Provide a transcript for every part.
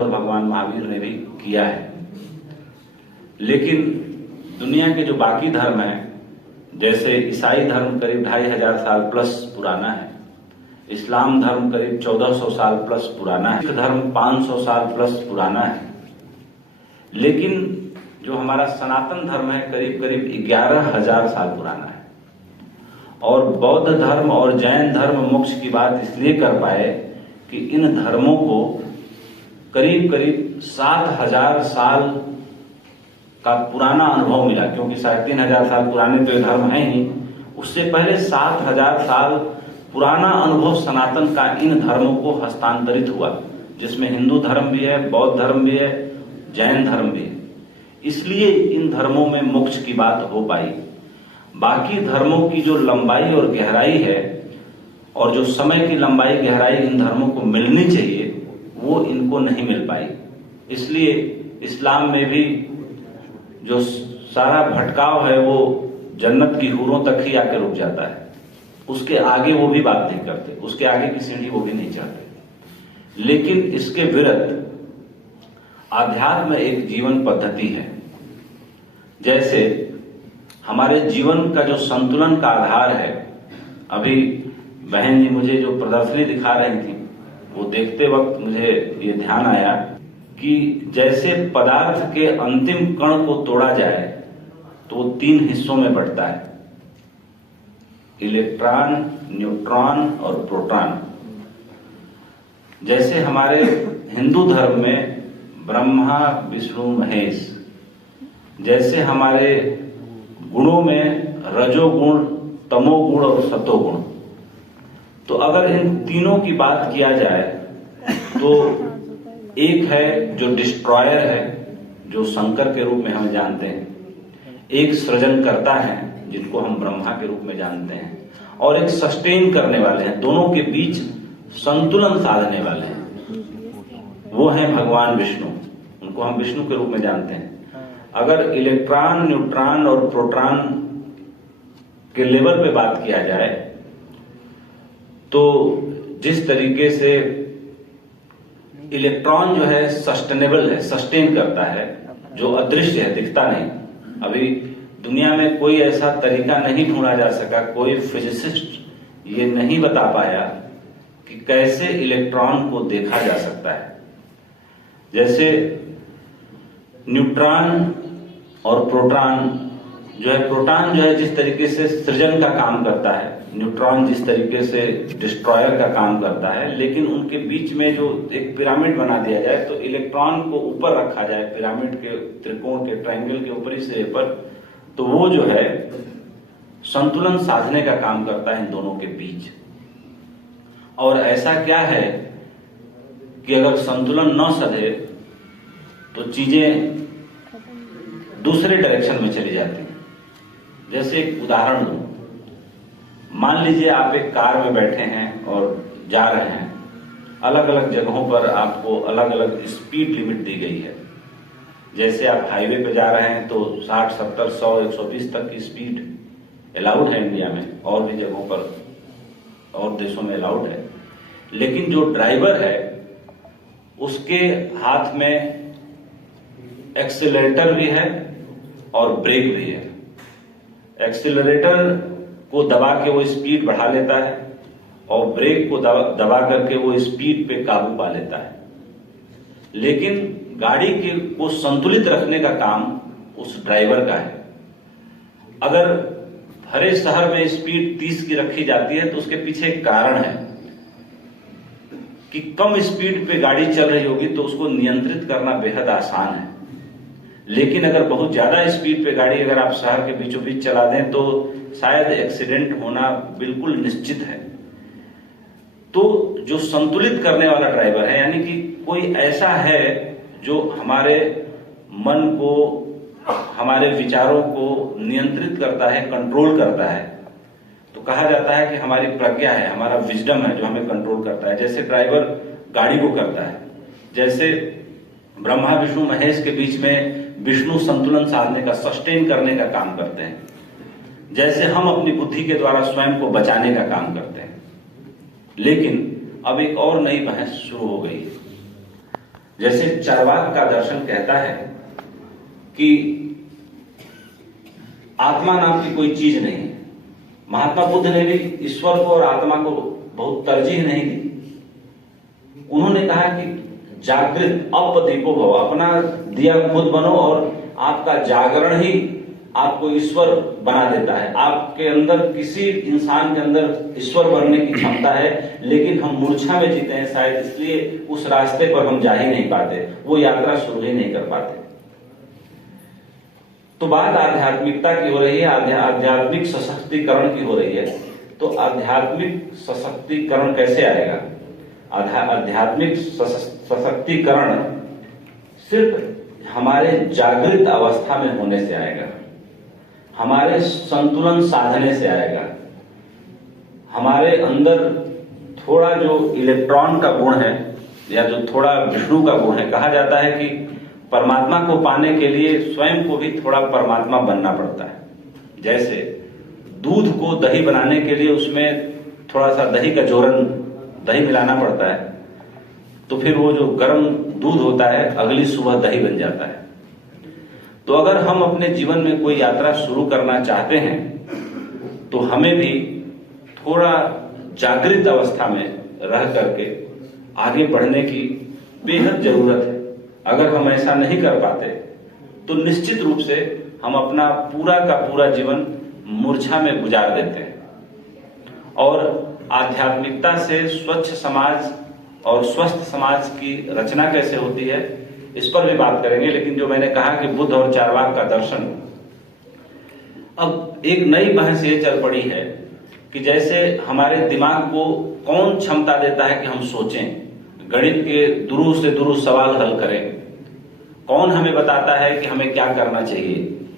और भगवान महावीर ने भी किया है। लेकिन दुनिया के जो बाकी धर्म हैं, जैसे ईसाई धर्म करीब 2500 साल प्लस पुराना है, इस्लाम धर्म करीब 1400 साल प्लस पुराना है, सिख धर्म 500 साल प्लस पुराना है, लेकिन जो हमारा सनातन धर्म है करीब करीब 11000 साल पुराना है। और बौद्ध धर्म और जैन धर्म मोक्ष की बात इसलिए कर पाए कि इन धर्मों को करीब करीब 7000 साल का पुराना अनुभव मिला, क्योंकि 3500 साल पुराने तो ये धर्म है ही, उससे पहले 7000 साल पुराना अनुभव सनातन का इन धर्मों को हस्तांतरित हुआ, जिसमें हिंदू धर्म भी है, बौद्ध धर्म भी है, जैन धर्म भी है। इसलिए इन धर्मों में मोक्ष की बात हो पाई। बाकी धर्मों की जो लंबाई और गहराई है और जो समय की लंबाई गहराई इन धर्मों को मिलनी चाहिए, वो इनको नहीं मिल पाई। इसलिए इस्लाम में भी जो सारा भटकाव है वो जन्नत की हूरों तक ही आकर रुक जाता है, उसके आगे वो भी बात नहीं करते, उसके आगे की सीढ़ी वो भी नहीं चाहते। लेकिन इसके विरुद्ध आध्यात्म एक जीवन पद्धति है। जैसे हमारे जीवन का जो संतुलन का आधार है, अभी बहन जी मुझे जो प्रदर्शनी दिखा रही थी वो देखते वक्त मुझे ये ध्यान आया कि जैसे पदार्थ के अंतिम कण को तोड़ा जाए तो वो 3 हिस्सों में बढ़ता है, इलेक्ट्रॉन, न्यूट्रॉन और प्रोटॉन। जैसे हमारे हिंदू धर्म में ब्रह्मा विष्णु महेश, जैसे हमारे गुणों में रजोगुण, तमोगुण और सतोगुण, तो अगर इन तीनों की बात किया जाए तो एक है जो डिस्ट्रॉयर है, जो शंकर के रूप में हम जानते हैं, एक सृजन करता है जिनको हम ब्रह्मा के रूप में जानते हैं, और एक सस्टेन करने वाले हैं, दोनों के बीच संतुलन साधने वाले हैं, वो हैं भगवान विष्णु, उनको हम विष्णु के रूप में जानते हैं। अगर इलेक्ट्रॉन, न्यूट्रॉन और प्रोटॉन के लेवल पे बात किया जाए तो जिस तरीके से इलेक्ट्रॉन जो है सस्टेनेबल है, सस्टेन करता है, जो अदृश्य है, दिखता नहीं। अभी दुनिया में कोई ऐसा तरीका नहीं ढूंढा जा सका, कोई फिजिसिस्ट ये नहीं बता पाया कि कैसे इलेक्ट्रॉन को देखा जा सकता है। जैसे न्यूट्रॉन और प्रोटॉन जो है, प्रोटॉन जो है जिस तरीके से सृजन का काम करता है, न्यूट्रॉन जिस तरीके से डिस्ट्रॉयर का काम करता है, लेकिन उनके बीच में जो एक पिरामिड बना दिया जाए तो इलेक्ट्रॉन को ऊपर रखा जाए, पिरामिड के, त्रिकोण के, ट्रायंगल के ऊपरी सिरे पर, तो वो जो है संतुलन साधने का काम करता है इन दोनों के बीच। और ऐसा क्या है कि अगर संतुलन न सधे तो चीजें दूसरे डायरेक्शन में चली जाती हैं। जैसे एक उदाहरण दूं, मान लीजिए आप एक कार में बैठे हैं और जा रहे हैं, अलग अलग जगहों पर आपको अलग अलग स्पीड लिमिट दी गई है। जैसे आप हाईवे पे जा रहे हैं तो 60, 70, 100, 120 तक की स्पीड अलाउड है इंडिया में, और भी जगहों पर और देशों में अलाउड है। लेकिन जो ड्राइवर है उसके हाथ में एक्सीलरेटर भी है और ब्रेक भी है। एक्सीलरेटर को दबा के वो स्पीड बढ़ा लेता है और ब्रेक को दबा करके वो स्पीड पे काबू पा लेता है। लेकिन गाड़ी को संतुलित रखने का काम उस ड्राइवर का है। अगर हरे शहर में स्पीड 30 की रखी जाती है तो उसके पीछे एक कारण है कि कम स्पीड पे गाड़ी चल रही होगी तो उसको नियंत्रित करना बेहद आसान है। लेकिन अगर बहुत ज्यादा स्पीड पे गाड़ी अगर आप शहर के बीचों बीच चला दें तो शायद एक्सीडेंट होना बिल्कुल निश्चित है। तो जो संतुलित करने वाला ड्राइवर है, यानी कि कोई ऐसा है जो हमारे मन को, हमारे विचारों को नियंत्रित करता है, कंट्रोल करता है, तो कहा जाता है कि हमारी प्रज्ञा है, हमारा विजडम है जो हमें कंट्रोल करता है। जैसे ड्राइवर गाड़ी को करता है, जैसे ब्रह्मा विष्णु महेश के बीच में विष्णु संतुलन साधने का, सस्टेन करने का काम करते हैं, जैसे हम अपनी बुद्धि के द्वारा स्वयं को बचाने का काम करते हैं। लेकिन अब एक और नई बहस शुरू हो गई है। जैसे चार्वाक का दर्शन कहता है कि आत्मा नाम की कोई चीज नहीं है। महात्मा बुद्ध ने भी ईश्वर को और आत्मा को बहुत तरजीह नहीं दी। उन्होंने कहा कि जागृत अपदीपो भव, अपना दिया खुद बनो और आपका जागरण ही आपको ईश्वर बना देता है। आपके अंदर, किसी इंसान के अंदर ईश्वर बनने की क्षमता है, लेकिन हम मूर्छा में जीते हैं, शायद इसलिए उस रास्ते पर हम जा ही नहीं पाते, वो यात्रा शुरू ही नहीं कर पाते। तो बात आध्यात्मिकता की हो रही है, आध्यात्मिक सशक्तिकरण की हो रही है। तो आध्यात्मिक सशक्तिकरण कैसे आएगा? आध्यात्मिक सशक्तिकरण सिर्फ हमारे जागृत अवस्था में होने से आएगा, हमारे संतुलन साधने से आएगा। हमारे अंदर थोड़ा जो इलेक्ट्रॉन का गुण है या जो थोड़ा विष्णु का गुण है, कहा जाता है कि परमात्मा को पाने के लिए स्वयं को भी थोड़ा परमात्मा बनना पड़ता है। जैसे दूध को दही बनाने के लिए उसमें थोड़ा सा दही का जोरन, दही मिलाना पड़ता है, तो फिर वो जो गर्म दूध होता है अगली सुबह दही बन जाता है। तो अगर हम अपने जीवन में कोई यात्रा शुरू करना चाहते हैं तो हमें भी थोड़ा जागृत अवस्था में रह करके आगे बढ़ने की बेहद जरूरत है। अगर हम ऐसा नहीं कर पाते तो निश्चित रूप से हम अपना पूरा का पूरा जीवन मूर्छा में गुजार देते हैं। और आध्यात्मिकता से स्वच्छ समाज और स्वस्थ समाज की रचना कैसे होती है, इस पर भी बात करेंगे। लेकिन जो मैंने कहा कि बुद्ध और चार्वाक का दर्शन, अब एक नई बहस ये चल पड़ी है कि जैसे हमारे दिमाग को कौन क्षमता देता है कि हम सोचें, गणित के दुरूह से दुरूह सवाल हल करें, कौन हमें बताता है कि हमें क्या करना चाहिए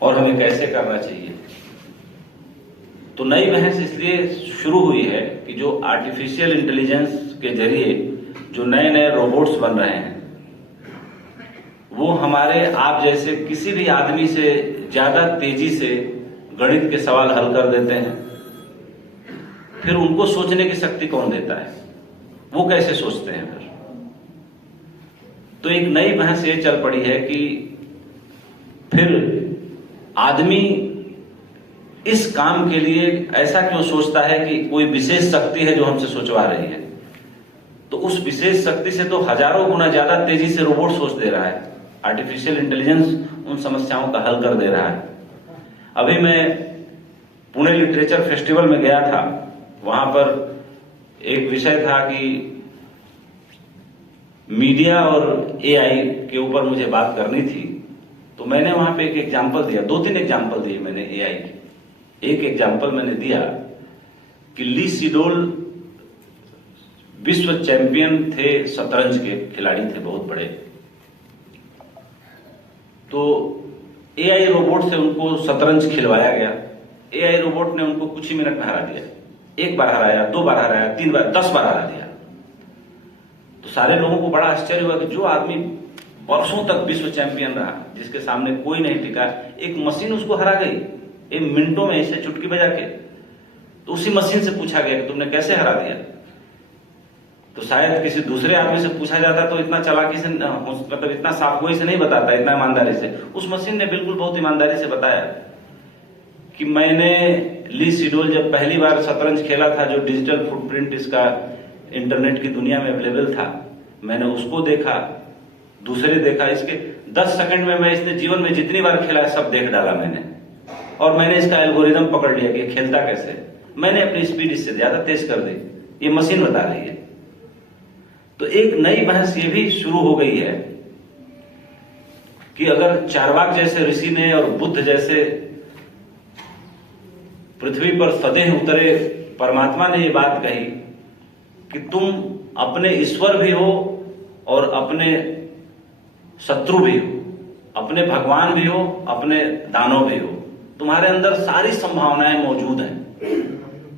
और हमें कैसे करना चाहिए। तो नई बहस इसलिए शुरू हुई है कि जो आर्टिफिशियल इंटेलिजेंस के जरिए जो नए नए रोबोट्स बन रहे हैं, वो हमारे आप जैसे किसी भी आदमी से ज्यादा तेजी से गणित के सवाल हल कर देते हैं। फिर उनको सोचने की शक्ति कौन देता है? वो कैसे सोचते हैं फिर? तो एक नई बहस ये चल पड़ी है कि फिर आदमी इस काम के लिए ऐसा क्यों सोचता है कि कोई विशेष शक्ति है जो हमसे सोचवा रही है। तो उस विशेष शक्ति से तो हजारों गुना ज्यादा तेजी से रोबोट सोच दे रहा है। आर्टिफिशियल इंटेलिजेंस उन समस्याओं का हल कर दे रहा है। अभी मैं पुणे लिटरेचर फेस्टिवल में गया था, वहां पर एक विषय था कि मीडिया और एआई के ऊपर मुझे बात करनी थी। तो मैंने वहां पे एक एग्जांपल दिया, 2-3 एग्जांपल दिए मैंने एआई के। एक एग्जांपल मैंने दिया कि ली सिडोल विश्व चैंपियन थे, शतरंज के खिलाड़ी थे, बहुत बड़े। तो एआई रोबोट से उनको शतरंज खिलवाया गया। एआई रोबोट ने उनको कुछ ही मिनट में हरा दिया। 1 बार हराया, 2 बार हराया, 3 बार, 10 बार हरा दिया। तो सारे लोगों को बड़ा आश्चर्य हुआ कि जो आदमी वर्षों तक विश्व चैंपियन रहा, जिसके सामने कोई नहीं टिका, एक मशीन उसको हरा गई 1 मिनटों में, ऐसे चुटकी बजा के। तो उसी मशीन से पूछा गया कि तुमने कैसे हरा दिया। तो शायद किसी दूसरे आदमी से पूछा जाता तो इतना चालाकी से, मतलब इतना साफगोई से नहीं बताता, इतना ईमानदारी से। उस मशीन ने बिल्कुल बहुत ईमानदारी से बताया कि मैंने ली सिडोल जब पहली बार शतरंज खेला था, जो डिजिटल फुटप्रिंट इसका इंटरनेट की दुनिया में अवेलेबल था, मैंने उसको देखा, दूसरे देखा। इसके 10 सेकंड में मैं इसने जीवन में जितनी बार खेला है सब देख डाला मैंने, और मैंने इसका एल्गोरिदम पकड़ लिया कि खेलता कैसे। मैंने अपनी स्पीड इससे ज्यादा तेज कर दी, ये मशीन बता रही है। तो एक नई बहस ये भी शुरू हो गई है कि अगर चार्वाक जैसे ऋषि ने और बुद्ध जैसे पृथ्वी पर सदैव उतरे परमात्मा ने ये बात कही कि तुम अपने ईश्वर भी हो और अपने शत्रु भी हो, अपने भगवान भी हो, अपने दानव भी हो, तुम्हारे अंदर सारी संभावनाएं मौजूद हैं।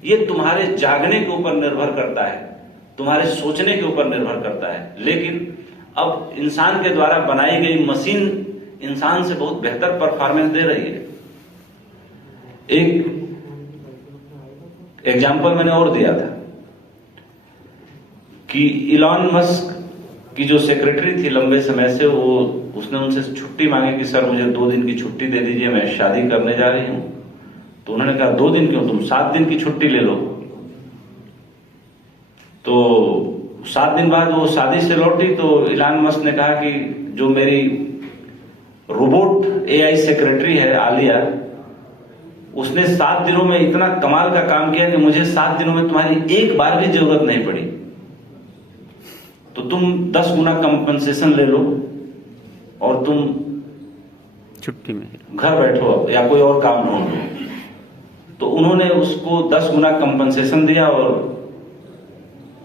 ये तुम्हारे जागने के ऊपर निर्भर करता है, तुम्हारे सोचने के ऊपर निर्भर करता है। लेकिन अब इंसान के द्वारा बनाई गई मशीन इंसान से बहुत बेहतर परफॉर्मेंस दे रही है। एक एग्जाम्पल मैंने और दिया था कि इलॉन मस्क कि जो सेक्रेटरी थी लंबे समय से, वो उसने उनसे छुट्टी मांगी कि सर मुझे 2 दिन की छुट्टी दे दीजिए, मैं शादी करने जा रही हूं। तो उन्होंने कहा 2 दिन क्यों, तुम 7 दिन की छुट्टी ले लो। तो 7 दिन बाद वो शादी से लौटी तो इलान मस्क ने कहा कि जो मेरी रोबोट एआई सेक्रेटरी है आलिया, उसने 7 दिनों में इतना कमाल का काम किया कि मुझे 7 दिनों में तुम्हारी एक बार भी जरूरत नहीं पड़ी, तो तुम 10 गुना कंपनसेशन ले लो और तुम छुट्टी में घर बैठो अब या कोई और काम ढूंढ लो। तो उन्होंने उसको 10 गुना कंपनसेशन दिया और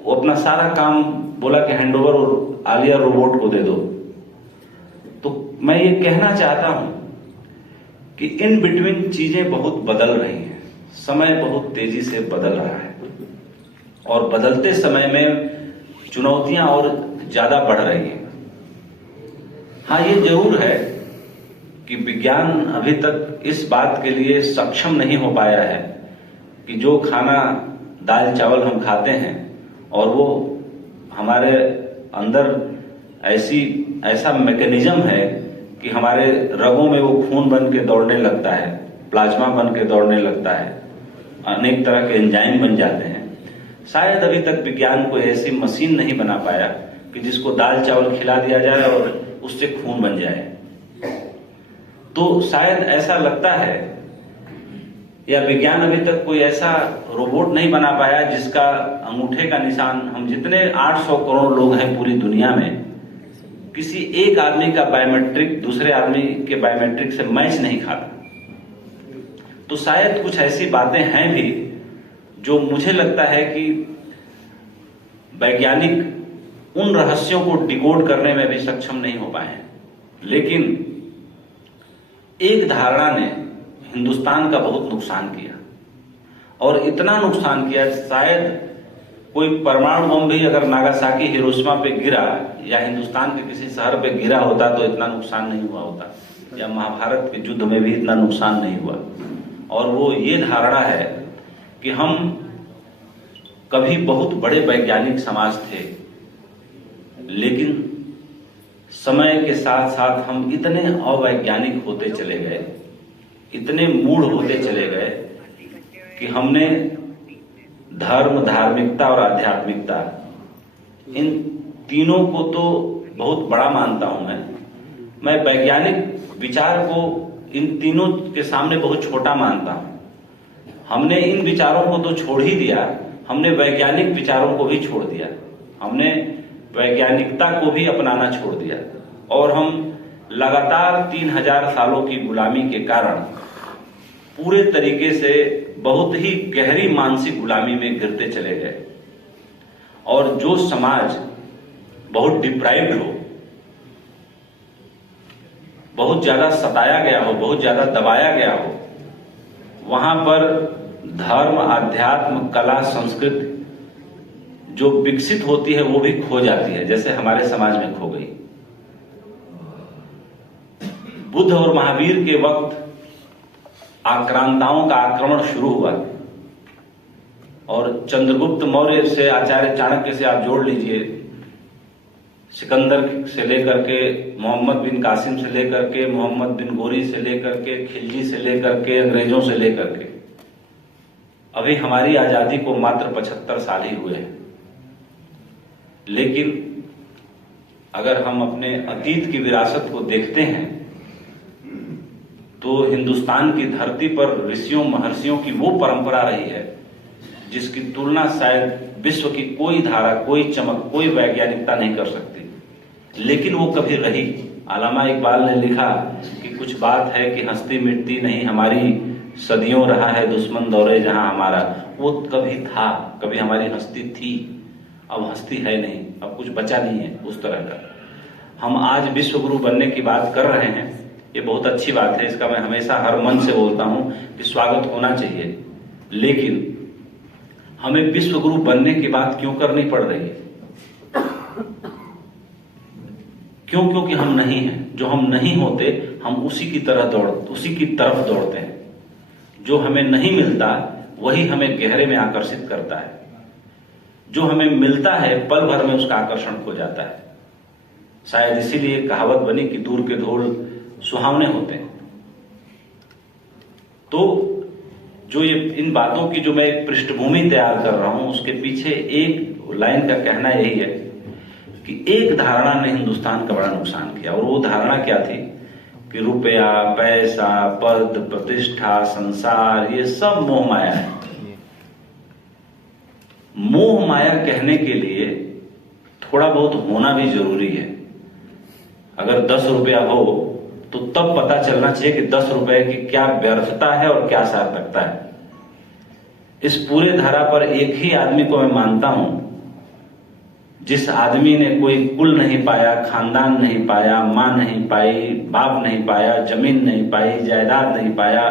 वो अपना सारा काम बोला कि हैंडओवर और आलिया रोबोट को दे दो। तो मैं ये कहना चाहता हूं कि इन बिटवीन चीजें बहुत बदल रही हैं, समय बहुत तेजी से बदल रहा है और बदलते समय में चुनौतियां और ज्यादा बढ़ रही हैं। हाँ, ये जरूर है कि विज्ञान अभी तक इस बात के लिए सक्षम नहीं हो पाया है कि जो खाना दाल चावल हम खाते हैं और वो हमारे अंदर ऐसा मैकेनिज्म है कि हमारे रगों में वो खून बन के दौड़ने लगता है, प्लाज्मा बन के दौड़ने लगता है, अनेक तरह के एंजाइम बन जाते हैं। शायद अभी तक विज्ञान कोई ऐसी मशीन नहीं बना पाया कि जिसको दाल चावल खिला दिया जाए और उससे खून बन जाए। तो शायद ऐसा लगता है, या विज्ञान अभी तक कोई ऐसा रोबोट नहीं बना पाया जिसका अंगूठे का निशान, हम जितने 800 करोड़ लोग हैं पूरी दुनिया में, किसी एक आदमी का बायोमेट्रिक दूसरे आदमी के बायोमेट्रिक से मैच नहीं खाता। तो शायद कुछ ऐसी बातें हैं भी जो मुझे लगता है कि वैज्ञानिक उन रहस्यों को डिकोड करने में भी सक्षम नहीं हो पाए हैं। लेकिन एक धारणा ने हिंदुस्तान का बहुत नुकसान किया, और इतना नुकसान किया शायद कोई परमाणु बम भी अगर नागासाकी हिरोशिमा पे गिरा या हिंदुस्तान के किसी शहर पे गिरा होता तो इतना नुकसान नहीं हुआ होता, या महाभारत के युद्ध में भी इतना नुकसान नहीं हुआ। और वो ये धारणा है कि हम कभी बहुत बड़े वैज्ञानिक समाज थे, लेकिन समय के साथ साथ हम इतने अवैज्ञानिक होते चले गए, इतने मूढ़ होते चले गए कि हमने धर्म, धार्मिकता और आध्यात्मिकता, इन तीनों को तो बहुत बड़ा मानता हूं मैं वैज्ञानिक विचार को इन तीनों के सामने बहुत छोटा मानता हूं। हमने इन विचारों को तो छोड़ ही दिया, हमने वैज्ञानिक विचारों को भी छोड़ दिया, हमने वैज्ञानिकता को भी अपनाना छोड़ दिया, और हम लगातार 3000 सालों की गुलामी के कारण पूरे तरीके से बहुत ही गहरी मानसिक गुलामी में गिरते चले गए। और जो समाज बहुत डिप्राइव्ड हो, बहुत ज्यादा सताया गया हो, बहुत ज्यादा दबाया गया हो, वहां पर धर्म, आध्यात्म, कला, संस्कृति जो विकसित होती है वो भी खो जाती है, जैसे हमारे समाज में खो गई। बुद्ध और महावीर के वक्त आक्रांताओं का आक्रमण शुरू हुआ, और चंद्रगुप्त मौर्य से आचार्य चाणक्य से आप जोड़ लीजिए, सिकंदर से लेकर के, मोहम्मद बिन कासिम से लेकर के, मोहम्मद बिन गोरी से लेकर के, खिलजी से लेकर के, अंग्रेजों से लेकर के, अभी हमारी आजादी को मात्र 75 साल ही हुए हैं। लेकिन अगर हम अपने अतीत की विरासत को देखते हैं तो हिंदुस्तान की धरती पर ऋषियों महर्षियों की वो परंपरा रही है जिसकी तुलना शायद विश्व की कोई धारा, कोई चमक, कोई वैज्ञानिकता नहीं कर सकती, लेकिन वो कभी रही। अल्लामा इकबाल ने लिखा कि कुछ बात है कि हस्ती मिटती नहीं हमारी, सदियों रहा है दुश्मन दौरे जहां हमारा। वो कभी था, कभी हमारी हस्ती थी, अब हस्ती है नहीं, अब कुछ बचा नहीं है उस तरह का। हम आज विश्व गुरु बनने की बात कर रहे हैं, ये बहुत अच्छी बात है, इसका मैं हमेशा हर मन से बोलता हूं कि स्वागत होना चाहिए। लेकिन हमें विश्व गुरु बनने की बात क्यों करनी पड़ रही है? क्यों? क्योंकि हम नहीं हैं। जो हम नहीं होते हम उसी की तरफ दौड़ते हैं। जो हमें नहीं मिलता वही हमें गहरे में आकर्षित करता है, जो हमें मिलता है पल भर में उसका आकर्षण खो जाता है। शायद इसीलिए कहावत बनी कि दूर के धूल सुहावने होते हैं। तो जो ये इन बातों की जो मैं एक पृष्ठभूमि तैयार कर रहा हूं, उसके पीछे एक लाइन का कहना यही है कि एक धारणा ने हिंदुस्तान का बड़ा नुकसान किया, और वो धारणा क्या थी कि रुपया, पैसा, पद, प्रतिष्ठा, संसार, ये सब मोह माया है। मोह माया कहने के लिए थोड़ा बहुत होना भी जरूरी है। अगर 10 रुपया हो तो तब पता चलना चाहिए कि 10 रुपए की क्या व्यर्थता है और क्या सार्थकता है। इस पूरे धारा पर एक ही आदमी को मैं मानता हूं, जिस आदमी ने कोई कुल नहीं पाया, खानदान नहीं पाया, मां नहीं पाई, बाप नहीं पाया, जमीन नहीं पाई, जायदाद नहीं पाया,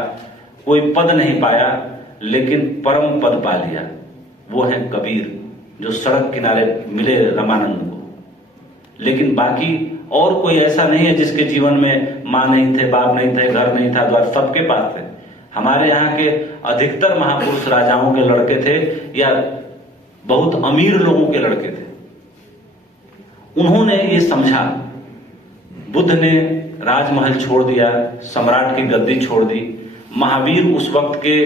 कोई पद नहीं पाया, लेकिन परम पद पा लिया, वो है कबीर, जो सड़क किनारे मिले रामानंद को। लेकिन बाकी और कोई ऐसा नहीं है जिसके जीवन में मां नहीं थे, बाप नहीं थे, घर नहीं था, द्वार सबके पास थे। हमारे यहाँ के अधिकतर महापुरुष राजाओं के लड़के थे या बहुत अमीर लोगों के लड़के थे। उन्होंने ये समझा, बुद्ध ने राजमहल छोड़ दिया, सम्राट की गद्दी छोड़ दी। महावीर उस वक्त के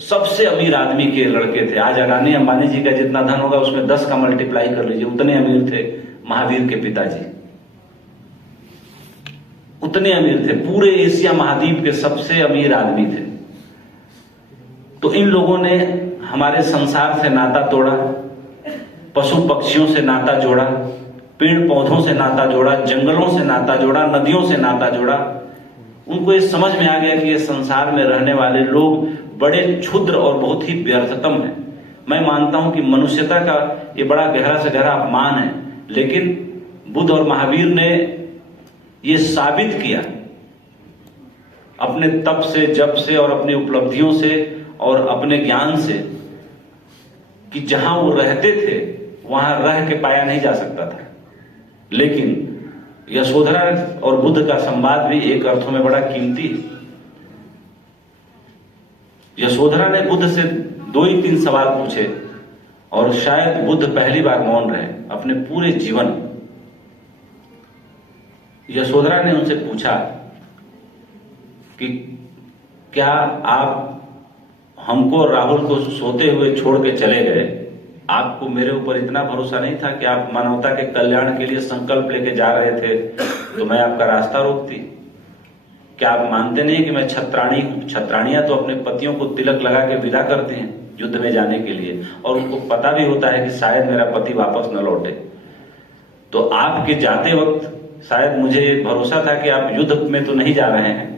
सबसे अमीर आदमी के लड़के थे। आज अडानी अंबानी जी का जितना धन होगा उसमें 10 का मल्टीप्लाई कर लीजिए, उतने अमीर थे महावीर के पिताजी, उतने अमीर थे। पूरे एशिया महाद्वीप के सबसे अमीर आदमी थे। तो इन लोगों ने हमारे संसार से नाता तोड़ा, पशु पक्षियों से नाता जोड़ा, पेड़ पौधों से नाता जोड़ा, जंगलों से नाता जोड़ा, नदियों से नाता जोड़ा। उनको ये समझ में आ गया कि ये संसार में रहने वाले लोग बड़े क्षुद्र और बहुत ही व्यर्थतम है। मैं मानता हूं कि मनुष्यता का ये बड़ा गहरा से गहरा अपमान है, लेकिन बुद्ध और महावीर ने ये साबित किया अपने तप से, जप से और अपनी उपलब्धियों से और अपने ज्ञान से कि जहां वो रहते थे वहां रह के पाया नहीं जा सकता था। लेकिन यशोधरा और बुद्ध का संवाद भी एक अर्थों में बड़ा कीमती है। यशोधरा ने बुद्ध से 2 ही 3 सवाल पूछे और शायद बुद्ध पहली बार मौन रहे अपने पूरे जीवन। यशोधरा ने उनसे पूछा कि क्या आप हमको और राहुल को सोते हुए छोड़ के चले गए, आपको मेरे ऊपर इतना भरोसा नहीं था कि आप मानवता के कल्याण के लिए संकल्प लेके जा रहे थे तो मैं आपका रास्ता रोकती? क्या आप मानते नहीं कि मैं छत्राणी हूं? छत्राणियां तो अपने पतियों को तिलक लगा के विदा करते हैं युद्ध में जाने के लिए, और उनको पता भी होता है कि शायद मेरा पति वापस न लौटे। तो आपके जाते वक्त शायद मुझे भरोसा था कि आप युद्ध में तो नहीं जा रहे हैं,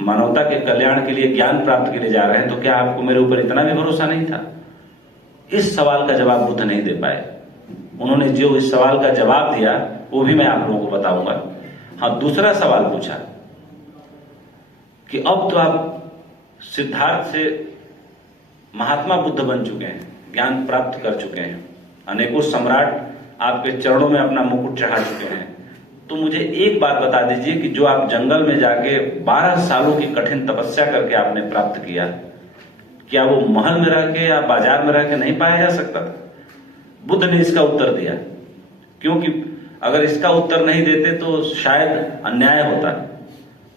मानवता के कल्याण के लिए, ज्ञान प्राप्त के लिए जा रहे हैं, तो क्या आपको मेरे ऊपर इतना भी भरोसा नहीं था? इस सवाल का जवाब बुद्ध नहीं दे पाए। उन्होंने जो इस सवाल का जवाब दिया वो भी मैं आप लोगों को बताऊंगा। हाँ, दूसरा सवाल पूछा कि अब तो आप सिद्धार्थ से महात्मा बुद्ध बन चुके हैं, ज्ञान प्राप्त कर चुके हैं, अनेकों सम्राट आपके चरणों में अपना मुकुट चढ़ा चुके हैं, तो मुझे एक बात बता दीजिए कि जो आप जंगल में जाके 12 सालों की कठिन तपस्या करके आपने प्राप्त किया, क्या वो महल में रह के या बाजार में रह के नहीं पाया जा सकता था? बुद्ध ने इसका उत्तर दिया, क्योंकि अगर इसका उत्तर नहीं देते तो शायद अन्याय होता।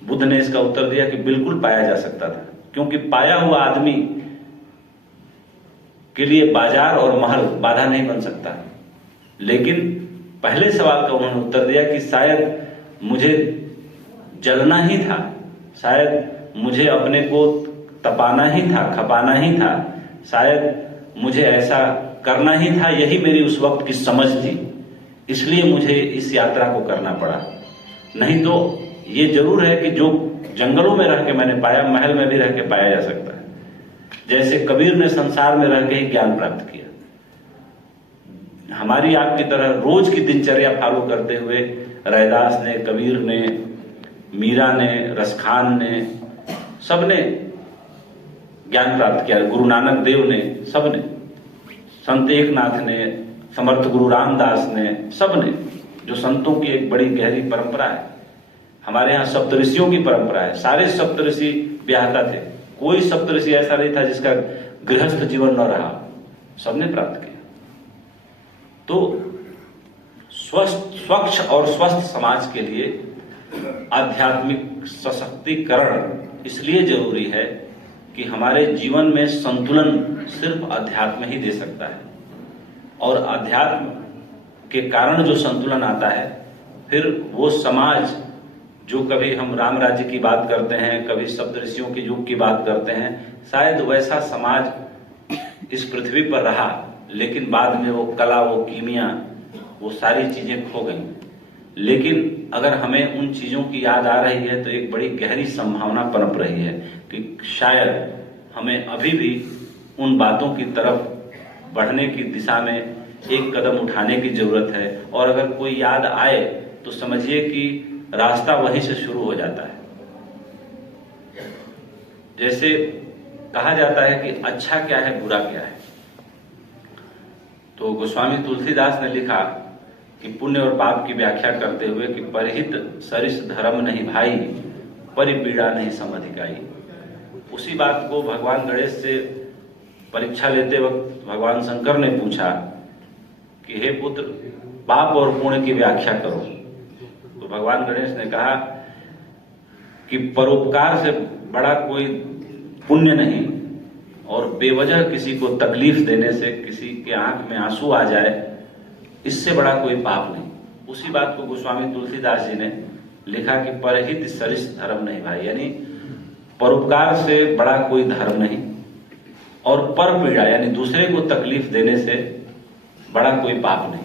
बुद्ध ने इसका उत्तर दिया कि बिल्कुल पाया जा सकता था, क्योंकि पाया हुआ आदमी के लिए बाजार और महल बाधा नहीं बन सकता। लेकिन पहले सवाल का उन्होंने उत्तर दिया कि शायद मुझे जलना ही था, शायद मुझे अपने को तपाना ही था, खपाना ही था, शायद मुझे ऐसा करना ही था, यही मेरी उस वक्त की समझ थी, इसलिए मुझे इस यात्रा को करना पड़ा। नहीं तो ये जरूर है कि जो जंगलों में रह के मैंने पाया, महल में भी रह के पाया जा सकता है। जैसे कबीर ने संसार में रह के ही ज्ञान प्राप्त किया, हमारी आपकी तरह रोज की दिनचर्या फॉलो करते हुए रैदास ने, कबीर ने, मीरा ने, रसखान ने, सबने ज्ञान प्राप्त किया। गुरु नानक देव ने, सबने, संत एकनाथ ने, समर्थ गुरु रामदास ने, सबने, जो संतों की एक बड़ी गहरी परंपरा है। हमारे यहाँ सप्तऋषियों की परंपरा है, सारे सप्तऋषि ब्याहता थे, कोई सप्तऋषि ऐसा नहीं था जिसका गृहस्थ जीवन न रहा, सबने प्राप्त किया। तो स्वच्छ और स्वस्थ समाज के लिए आध्यात्मिक सशक्तिकरण इसलिए जरूरी है कि हमारे जीवन में संतुलन सिर्फ अध्यात्म ही दे सकता है, और अध्यात्म के कारण जो संतुलन आता है, फिर वो समाज जो कभी हम राम राज्य की बात करते हैं, कभी सप्तऋषियों के युग की बात करते हैं, शायद वैसा समाज इस पृथ्वी पर रहा, लेकिन बाद में वो कला, वो कीमिया, वो सारी चीजें खो गई। लेकिन अगर हमें उन चीजों की याद आ रही है तो एक बड़ी गहरी संभावना पनप रही है कि शायद हमें अभी भी उन बातों की तरफ बढ़ने की दिशा में एक कदम उठाने की जरूरत है। और अगर कोई याद आए तो समझिए कि रास्ता वहीं से शुरू हो जाता है। जैसे कहा जाता है कि अच्छा क्या है, बुरा क्या है, तो गोस्वामी तुलसीदास ने लिखा कि पुण्य और पाप की व्याख्या करते हुए कि परहित सरिस धर्म नहीं भाई, परिपीड़ा नहीं समधिकाई। उसी बात को भगवान गणेश से परीक्षा लेते वक्त भगवान शंकर ने पूछा कि हे पुत्र, पाप और पुण्य की व्याख्या करो। तो भगवान गणेश ने कहा कि परोपकार से बड़ा कोई पुण्य नहीं, और बेवजह किसी को तकलीफ देने से किसी के आंख में आंसू आ जाए, इससे बड़ा कोई पाप नहीं। उसी बात को गोस्वामी तुलसीदास जी ने लिखा कि परहित सरिस धर्म नहीं भाई, यानी परोपकार से बड़ा कोई धर्म नहीं, और पर पीड़ा यानी दूसरे को तकलीफ देने से बड़ा कोई पाप नहीं।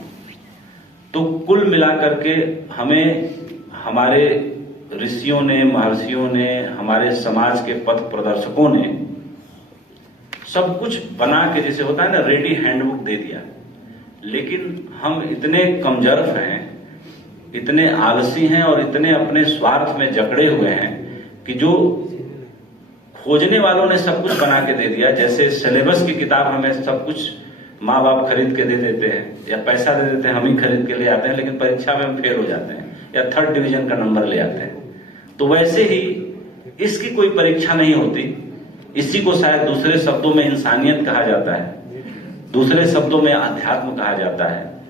तो कुल मिलाकर के हमें हमारे ऋषियों ने, महर्षियों ने, हमारे समाज के पथ प्रदर्शकों ने सब कुछ बना के, जैसे होता है ना, रेडी हैंडबुक दे दिया। लेकिन हम इतने कमजोर हैं, इतने आलसी हैं और इतने अपने स्वार्थ में जकड़े हुए हैं कि जो खोजने वालों ने सब कुछ बना के दे दिया, जैसे सिलेबस की किताब हमें सब कुछ माँ बाप खरीद के दे देते हैं या पैसा दे देते हैं, हम ही खरीद के ले आते हैं, लेकिन परीक्षा में हम फेल हो जाते हैं या 3rd डिवीजन का नंबर ले आते हैं। तो वैसे ही इसकी कोई परीक्षा नहीं होती। इसी को शायद दूसरे शब्दों में इंसानियत कहा जाता है, दूसरे शब्दों में अध्यात्म कहा जाता है,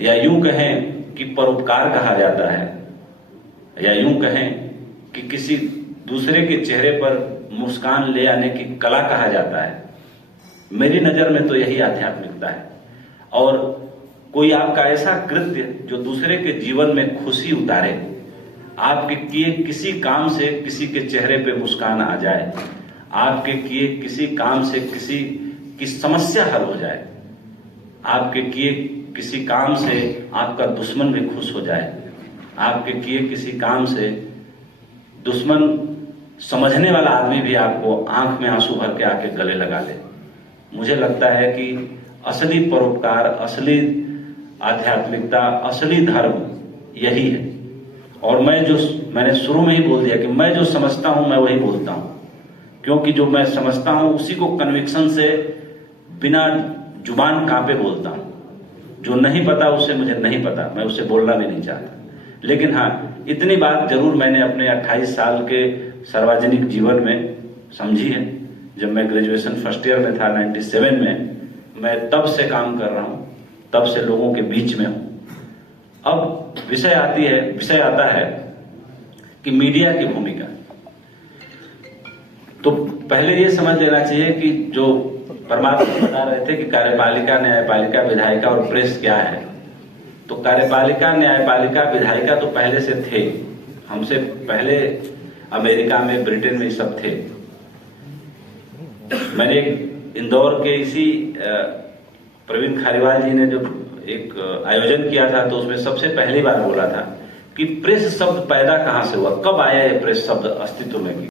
या यूं कहें कि परोपकार कहा जाता है, या यूं कहें कि किसी दूसरे के चेहरे पर मुस्कान ले आने की कला कहा जाता है। मेरी नजर में तो यही आध्यात्मिकता है। और कोई आपका ऐसा कृत्य जो दूसरे के जीवन में खुशी उतारे, आपके किए किसी काम से किसी के चेहरे पे मुस्कान आ जाए, आपके किए किसी काम से किसी की समस्या हल हो जाए, आपके किए किसी काम से आपका दुश्मन भी खुश हो जाए, आपके किए किसी काम से दुश्मन समझने वाला आदमी भी आपको आंख में आंसू भर के आके गले लगा ले, मुझे लगता है कि असली परोपकार, असली आध्यात्मिकता, असली धर्म यही है। और मैंने शुरू में ही बोल दिया कि मैं जो समझता हूं मैं वही बोलता हूं, क्योंकि जो मैं समझता हूं उसी को कन्विक्शन से बिना जुबान कांपे बोलता हूं। जो नहीं पता उसे मुझे नहीं पता, मैं उसे बोलना भी नहीं चाहता। लेकिन हाँ, इतनी बात जरूर मैंने अपने 28 साल के सार्वजनिक जीवन में समझी है। जब मैं ग्रेजुएशन फर्स्ट ईयर में था 97 में, मैं तब से काम कर रहा हूं, तब से लोगों के बीच में हूं। अब विषय आता है कि मीडिया की भूमिका। तो पहले ये समझ लेना चाहिए कि जो परमात्मा बता रहे थे कि कार्यपालिका, न्यायपालिका, विधायिका और प्रेस क्या है, तो कार्यपालिका, न्यायपालिका, विधायिका तो पहले से थे, हमसे पहले अमेरिका में, ब्रिटेन में सब थे। मैंने इंदौर के इसी प्रवीण खारीवाल जी ने जो एक आयोजन किया था, तो उसमें सबसे पहली बार बोला था कि प्रेस शब्द पैदा कहां से हुआ, कब आया ये प्रेस शब्द अस्तित्व में।